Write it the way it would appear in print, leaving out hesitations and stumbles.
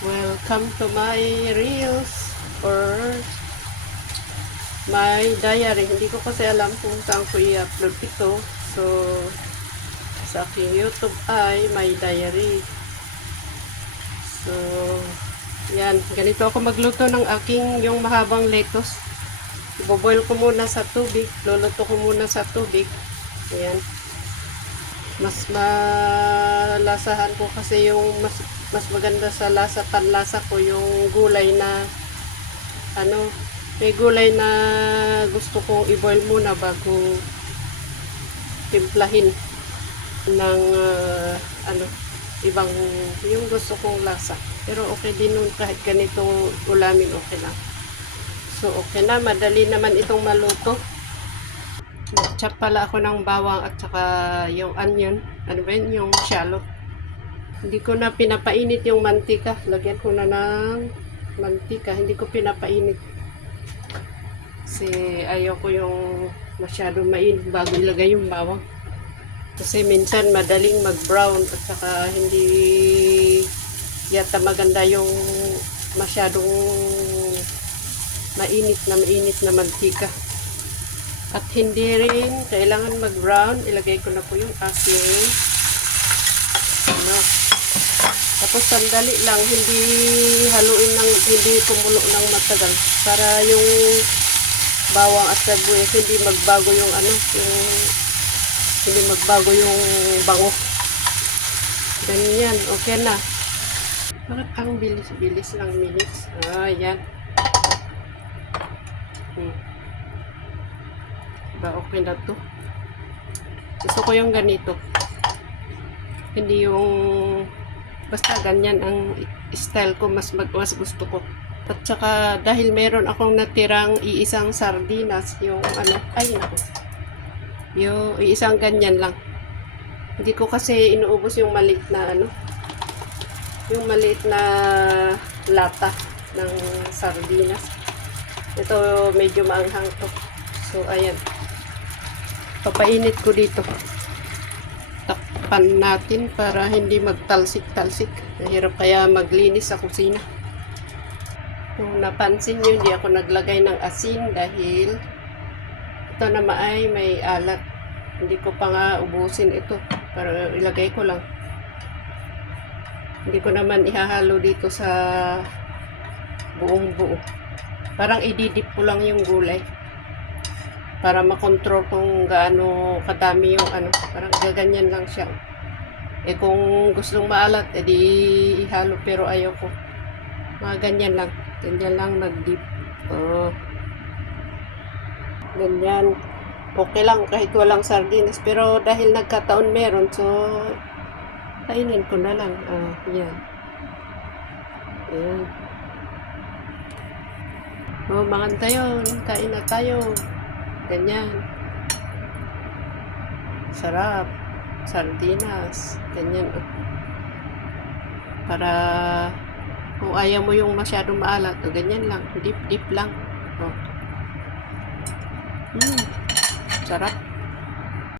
Welcome to my reels or my diary. Hindi ko kasi alam kung saan ko i-upload ito. So, sa aking YouTube ay my diary. So, yan. Ganito ako magluto ng aking yung mahabang lettuce. Iboboil ko muna sa tubig. Luluto ko muna sa tubig. Ayan. Mas malasahan ko kasi yung mas maganda sa lasa, panlasa ko yung gulay na may gulay na gusto kong i-boil muna bago timplahin ng ibang yung gusto kong lasa. Pero okay din nun kahit ganitong ulamin, okay lang. So okay na, madali naman itong maluto. Nag-chop pala ako ng bawang at saka yung onion, yung shallot. Hindi ko na pinapainit yung mantika. Lagyan ko na ng mantika. Hindi ko pinapainit. Kasi ayaw ko yung masyadong mainit bago ilagay yung bawang. Kasi minsan madaling mag-brown at saka hindi yata maganda yung masyadong mainit na mantika. At hindi rin kailangan mag-brown. Ilagay ko na po yung aking tapos sandali lang, hindi haluin ng, hindi kumulo ng matagal para yung bawang at sibuyas hindi magbago yung hindi magbago yung bango. Ganyan, okay na. Bakit ang bilis-bilis lang minutes? Yan. Diba, okay na to. Gusto ko yung ganito. Hindi yung basta ganyan ang style ko, mas gusto ko. At saka dahil meron akong natirang iisang sardinas, yung yung iisang ganyan lang. Hindi ko kasi inuubos yung maliit na yung maliit na lata ng sardinas. Ito medyo maanghang to. So ayan. Papainit ko dito. Takpan natin para hindi magtalsik-talsik. Mahirap kaya maglinis sa kusina. Kung napansin nyo, hindi ako naglagay ng asin dahil ito naman ay may alat. Hindi ko pa nga ubusin ito. Para ilagay ko lang. Hindi ko naman ihahalo dito sa buong buo. Parang ididip ko lang yung gulay. Para makontrol kung gaano kadami yung parang gaganyan lang siya. Kung gustong maalat, edi ihalo, pero ayaw ko. Mga ganyan lang. Ganyan lang mag-dip. Ganyan. Okay lang kahit walang sardinas. Pero dahil nagkataon meron, so kainin ko na lang. Yan. Yan. Mga tayo. Kain na tayo. Ganyan. Sarap. Sardinas. Ganyan. Para kung ayaw mo yung masyadong maalat, ganyan lang. Dip lang. Sarap.